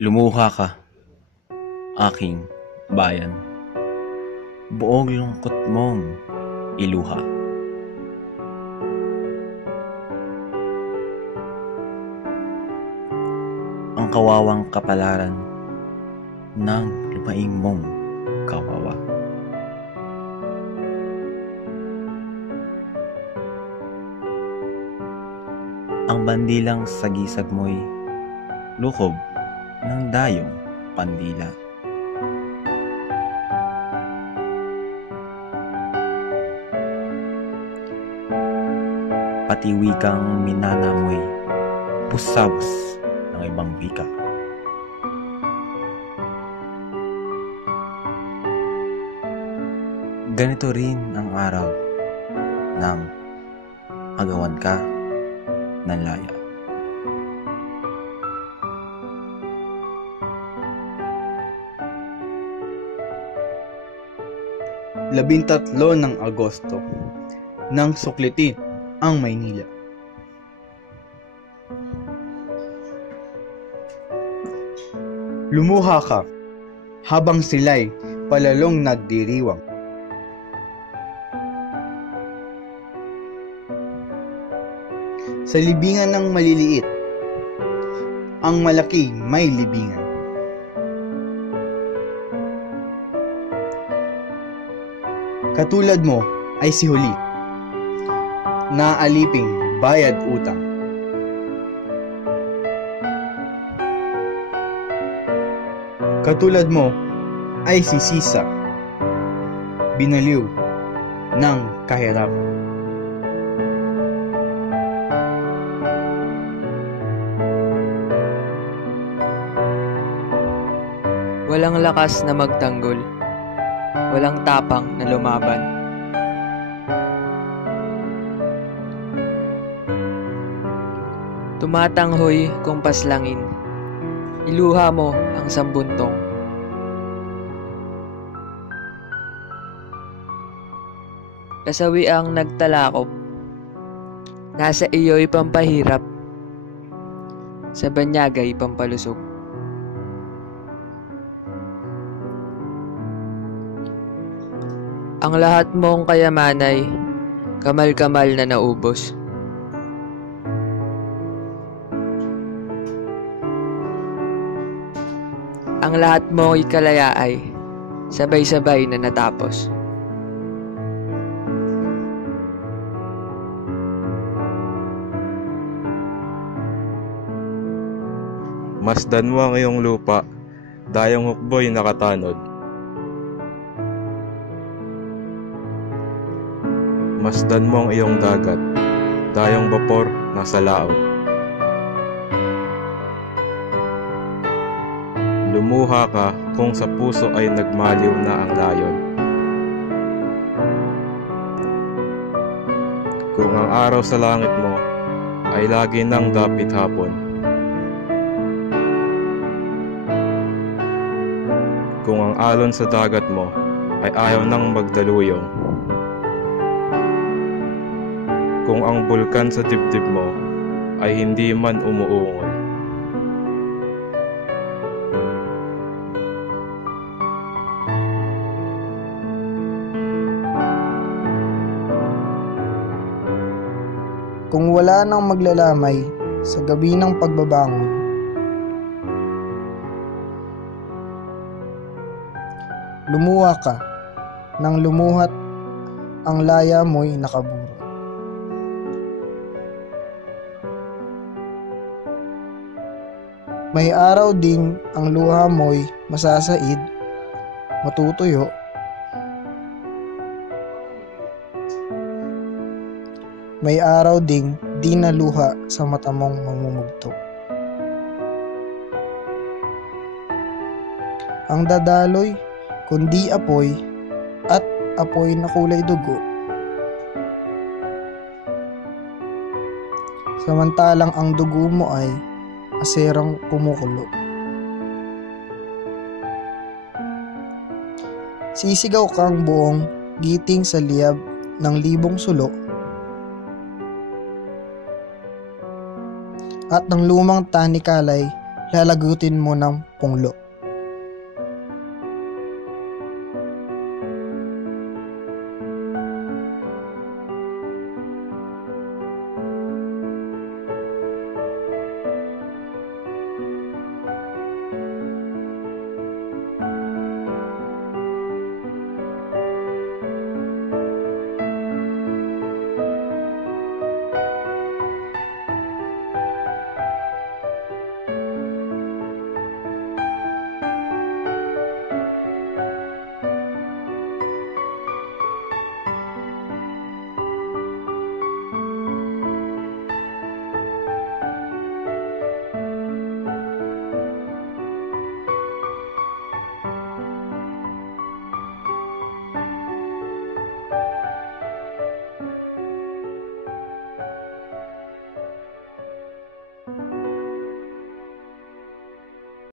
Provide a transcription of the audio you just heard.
Lumuha ka, aking bayan, buong lungkot mong iluha. Ang kawawang kapalaran ng lupaing mong kawawa. Ang bandilang sagisag mo'y lukob ng dayong pandila. Pati wikang minana mo'y pusawos ng ibang wika. Ganito rin ang araw nang agawan ka ng laya. Labintatlo ng Agosto nang suklitin ang Maynila. Lumuha ka habang sila'y palalong nagdiriwang. Sa libingan ng maliliit, ang malaki may libingan. Katulad mo ay si Huli, naaliping bayad utang. Katulad mo ay si Sisa, binaliw ng kahirapan. Walang lakas na magtanggol, walang tapang na lumaban. Tumatanghoy kung paslangin, iluha mo ang sambuntong. Kasawi ang nagtalakop, nasa iyo'y pampahirap, sa banyagay pampalusog. Ang lahat mong kayamanay, kamal-kamal na naubos. Ang lahat mong ikalayaay, sabay-sabay na natapos. Masdan mo ang iyong lupa, dayang hukbo'y nakatanod. Masdan mo ang iyong dagat, dayang bapor nasa laot. Lumuha ka kung sa puso ay nagmaliw na ang layon. Kung ang araw sa langit mo ay lagi nang dapit hapon. Kung ang alon sa dagat mo ay ayaw nang magdaluyong. Kung ang bulkan sa dibdib mo ay hindi man umuungol. Kung wala nang maglalamay sa gabi ng pagbabangon, lumuha ka nang lumuhat ang laya mo'y nakaburo. May araw ding ang luha mo'y masasaid, matutuyo, may araw ding di naluha sa mata mong mamumugto. Ang dadaloy, kundi apoy, at apoy na kulay dugo. Samantalang ang dugo mo ay aserang kumukulo. Sisigaw kang buong giting sa liyab ng libong sulo at ng lumang tanikalay lalagutin mo ng punglo.